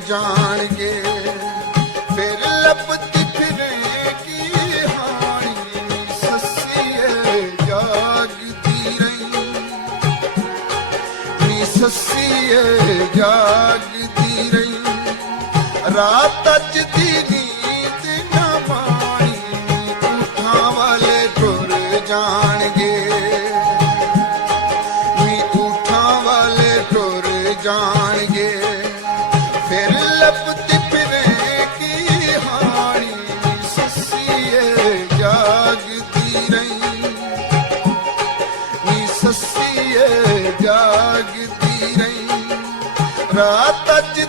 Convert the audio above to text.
ਜਾਣਗੇ। ਫਿਰ ਲੱਭਦੀ ਫਿਰੇਗੀ ਹਾਣੀ ਸੱਸੀਏ ਜਾਗਦੀ ਰਹੀ, ਨੀ ਸੱਸੀਏ ਜਾਗਦੀ ਰਹੀ। ਰਾਤ ਅੱਜ ਦੀ ਨੀਂਦ ਨਾ ਮਾਣੀ, ਊਠਾਂ ਵਾਲੇ ਟੁਰ ਜਾਣਗੇ, ਨੀ ਊਠਾਂ ਵਾਲੇ ਟੁਰ ਜਾਣਗੇ। ਫਿਰ ਲੱਭਦੀ ਫਿਰੇਗੀ ਹਾਣੀ ਸੱਸੀਏ ਜਾਗਦੀ ਰਹੀ, ਨੀ ਸੱਸੀਏ ਜਾਗਦੀ ਰਹੀ। ਰਾਤ ਅੱਜ